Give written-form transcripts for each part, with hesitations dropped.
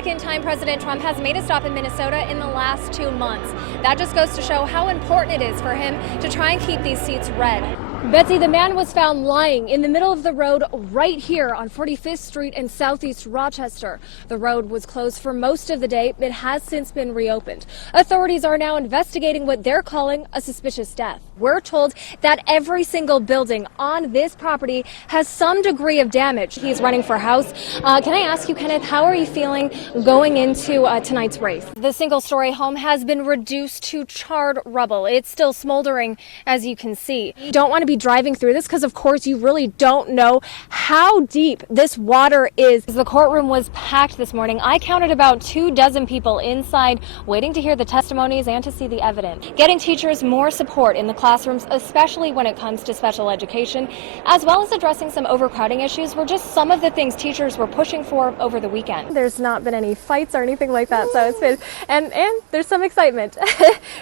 second time President Trump has made a stop in Minnesota in the last 2 months. That just goes to show how important it is for him to try and keep these seats red. Betsy, the man was found lying in the middle of the road right here on 45th Street in southeast Rochester. The road was closed for most of the day. It has since been reopened. Authorities are now investigating what they're calling a suspicious death. We're told that every single building on this property has some degree of damage. He's running for House. Can I ask you, Kenneth, how are you feeling going into tonight's race? The single-story home has been reduced to charred rubble. It's still smoldering, as you can see. You don't want to be driving through this because, of course, you really don't know how deep this water is. The courtroom was packed this morning. I counted about 24 people inside waiting to hear the testimonies and to see the evidence. Getting teachers more support in the classrooms, especially when it comes to special education, as well as addressing some overcrowding issues, were just some of the things teachers were pushing for over the weekend. There's not been any fights or anything like that, so it's been, and there's some excitement.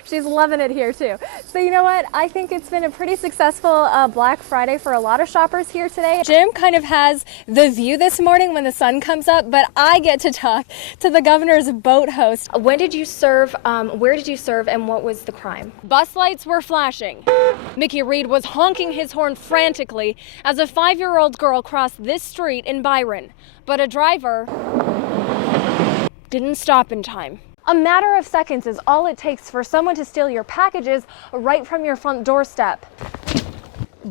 She's loving it here too. So you know what? I think it's been a pretty successful Black Friday for a lot of shoppers here today. Jim kind of has the view this morning when the sun comes up, but I get to talk to the governor's boat host. When did you serve? Where did you serve, and what was the crime? Bus lights were flashing. Mickey Reed was honking his horn frantically as a 5-year-old girl crossed this street in Byron, but a driver didn't stop in time. A matter of seconds is all it takes for someone to steal your packages right from your front doorstep.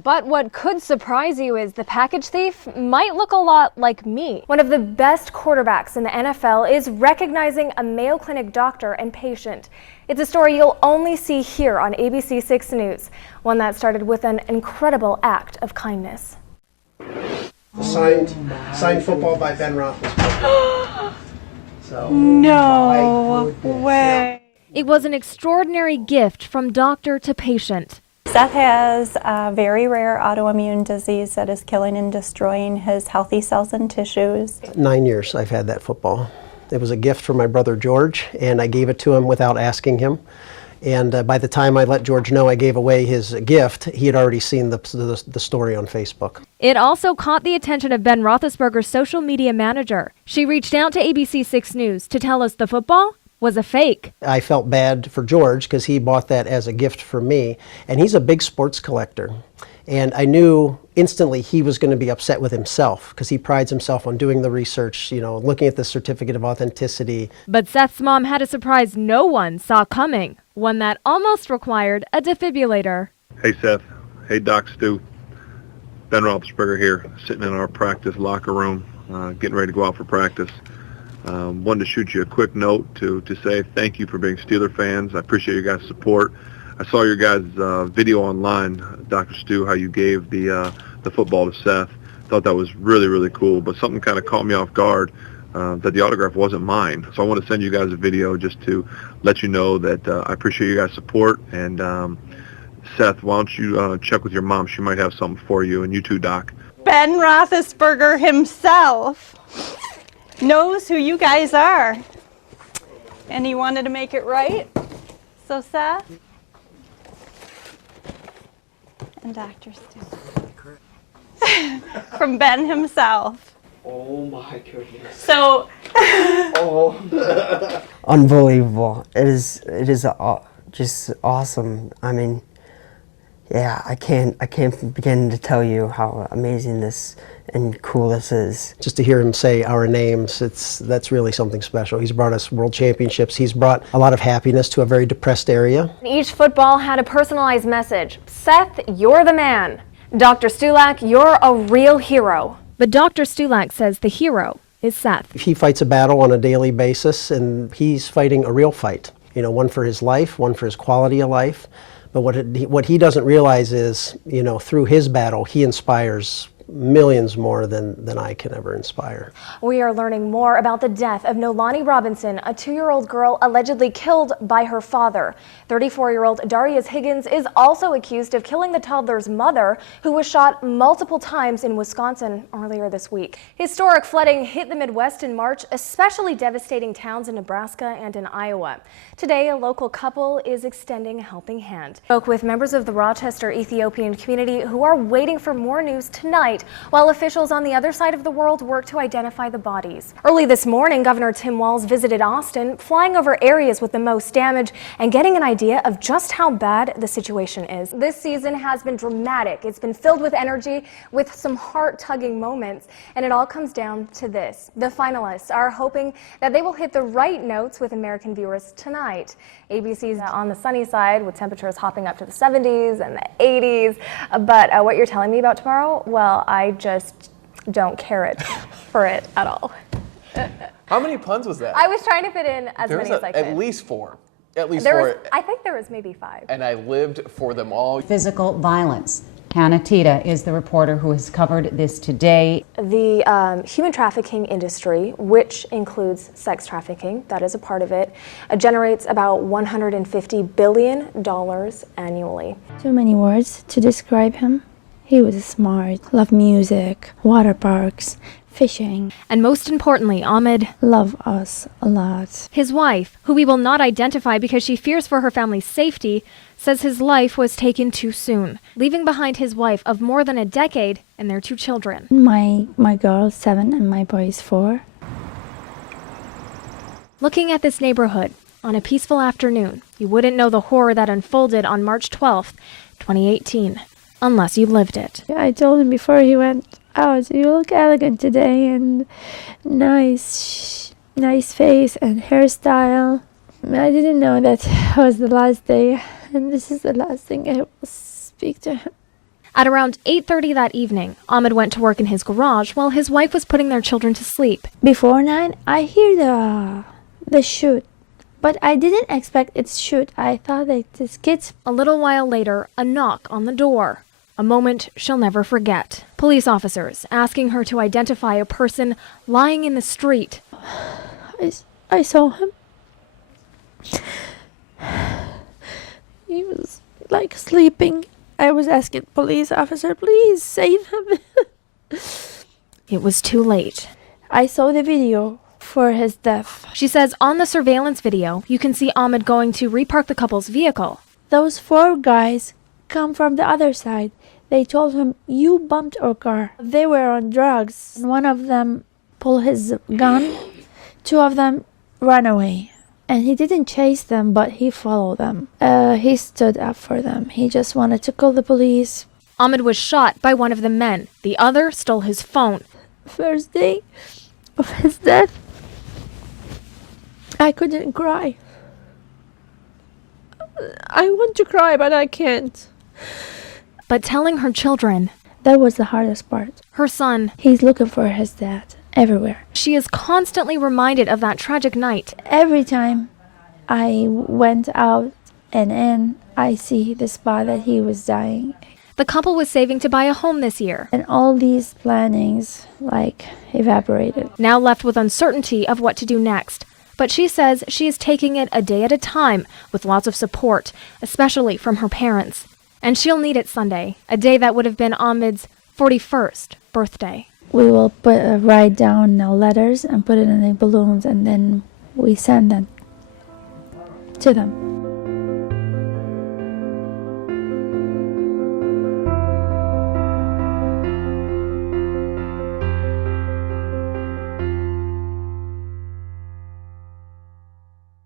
But what could surprise you is the package thief might look a lot like me. One of the best quarterbacks in the NFL is recognizing a Mayo Clinic doctor and patient. It's a story you'll only see here on ABC 6 News, one that started with an incredible act of kindness. Signed football by Ben Roethlisberger. So, no way. It was an extraordinary gift from doctor to patient. Seth has a very rare autoimmune disease that is killing and destroying his healthy cells and tissues. 9 years I've had that football. It was a gift from my brother George, and I gave it to him without asking him. And by the time I let George know I gave away his gift, he had already seen the story on Facebook. It also caught the attention of Ben Roethlisberger's social media manager. She reached out to ABC 6 News to tell us the football was a fake. I felt bad for George because he bought that as a gift for me, and he's a big sports collector. And I knew instantly he was going to be upset with himself because he prides himself on doing the research, looking at the certificate of authenticity. But Seth's mom had a surprise no one saw coming, one that almost required a defibrillator. Hey Seth, hey Doc Stu, Ben Roethlisberger here, sitting in our practice locker room, getting ready to go out for practice. Wanted to shoot you a quick note to say thank you for being Steeler fans. I appreciate your guys' support. I saw your guys' video online, Dr. Stu, how you gave the football to Seth. Thought that was really, really cool, but something kind of caught me off guard, that the autograph wasn't mine. So I want to send you guys a video just to let you know that I appreciate you guys' support. And Seth, why don't you check with your mom? She might have something for you, and you too, Doc. Ben Roethlisberger himself knows who you guys are, and he wanted to make it right. So Seth and Dr. Stu from Ben himself. Oh my goodness. So unbelievable. It is just awesome. I mean, yeah, I can't begin to tell you how amazing this and cool this is. Just to hear him say our names, that's really something special. He's brought us world championships. He's brought a lot of happiness to a very depressed area. Each football had a personalized message. Seth, you're the man. Dr. Stulak, you're a real hero. But Dr. Stulak says the hero is Seth. He fights a battle on a daily basis, and he's fighting a real fight. One for his life, one for his quality of life. But what he doesn't realize is, through his battle, he inspires millions more than I can ever inspire. We are learning more about the death of Nolani Robinson, a 2-year-old girl allegedly killed by her father. 34-year-old Darius Higgins is also accused of killing the toddler's mother, who was shot multiple times in Wisconsin earlier this week. Historic flooding hit the Midwest in March, especially devastating towns in Nebraska and in Iowa. Today, a local couple is extending a helping hand. Spoke with members of the Rochester Ethiopian community who are waiting for more news tonight tonight, while officials on the other side of the world work to identify the bodies. Early this morning, Governor Tim Walz visited Austin, flying over areas with the most damage and getting an idea of just how bad the situation is. This season has been dramatic. It's been filled with energy, with some heart-tugging moments, and it all comes down to this. The finalists are hoping that they will hit the right notes with American viewers tonight. ABC's on the sunny side with temperatures hopping up to the 70s and the 80s. But what you're telling me about tomorrow, well, I just don't care for it at all. How many puns was that? I was trying to fit in as many as I could. At least four. At least four. I think there was maybe 5. And I lived for them all. Physical violence. Hannah Tiede is the reporter who has covered this today. The human trafficking industry, which includes sex trafficking, that is a part of it, generates about $150 billion annually. Too many words to describe him. He was smart, loved music, water parks, fishing. And most importantly, Ahmed loved us a lot. His wife, who we will not identify because she fears for her family's safety, says his life was taken too soon, leaving behind his wife of more than a decade and their 2 children. My girl is 7 and my boy is 4. Looking at this neighborhood on a peaceful afternoon, you wouldn't know the horror that unfolded on March 12th, 2018, unless you lived it. I told him before he went out, you look elegant today and nice face and hairstyle. I didn't know that was the last day, and this is the last thing I will speak to him. At around 8:30 that evening, Ahmed went to work in his garage while his wife was putting their children to sleep. Before 9, I hear the shoot, but I didn't expect it's shoot. I thought that this kids. A little while later, a knock on the door. A moment she'll never forget. Police officers asking her to identify a person lying in the street. I saw him. He was like sleeping. I was asking police officer, please save him. It was too late. I saw the video for his death. She says on the surveillance video, you can see Ahmed going to repark the couple's vehicle. Those 4 guys come from the other side. They told him, you bumped our car. They were on drugs. One of them pulled his gun. 2 of them ran away. And he didn't chase them, but he followed them. He stood up for them. He just wanted to call the police. Ahmed was shot by one of the men. The other stole his phone. First day of his death, I couldn't cry. I want to cry, but I can't. But telling her children, that was the hardest part. Her son, he's looking for his dad everywhere. She is constantly reminded of that tragic night. Every time I went out and in, I see the spot that he was dying. The couple was saving to buy a home this year. And all these plannings, evaporated. Now left with uncertainty of what to do next. But she says she is taking it a day at a time with lots of support, especially from her parents. And she'll need it Sunday, a day that would have been Ahmed's 41st birthday. We will write down letters and put it in the balloons, and then we send them to them.